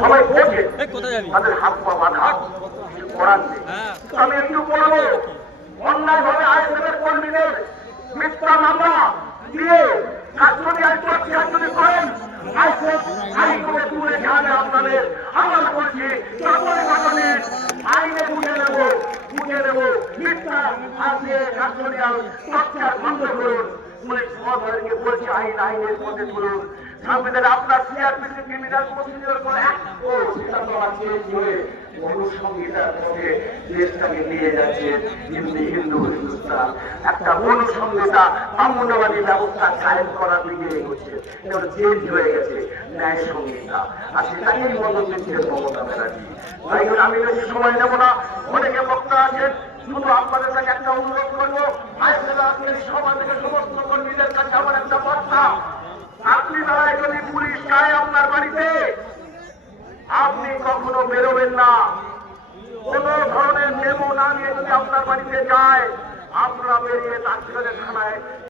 সবাই বোঝে এই কোথায় যাবি? তাদের হাত পা বাঁধা। করার নেই। হ্যাঁ। আমি একটু বলব অন্যায় ভাবে আইএসএফের কর্মীদের মিথ্যা মামলা দিয়ে কাজটি আর প্রত্যাহার করেন। আইএসএফ আইন তুলে যাবে আপনাদের। আমরা বলছি সকলের মাধ্যমে আইনে বুঝে নেব বুঝে নেব মিথ্যা আজকে কাস্টোডিয়াল প্রত্যাহার বন্ধ করুন। পুলিশ মহাশয়কে বলছি আইন আইনের মধ্যে তুলুন। সামনে আপনার সিআরপিসি ক্রিমিনাল প্রসিডিওর করে ও হয়ে আর আমি বেশি সময় নেব না। অনেকে বক্তা আছেন, শুধু আপনাদের কাছে একটা অনুরোধ করব। সভা থেকে সমস্ত কর্মীদের কাছে আমার একটা বার্তা আপনি দাঁড়ায় যদি পুলিশ যায় আপনার বাড়িতে আপনি কখনো বেরোবেন না। কোন ধরনের মেমো না নিয়ে যদি আপনার বাড়িতে যায়, আপনারা বেরিয়ে তার থানায়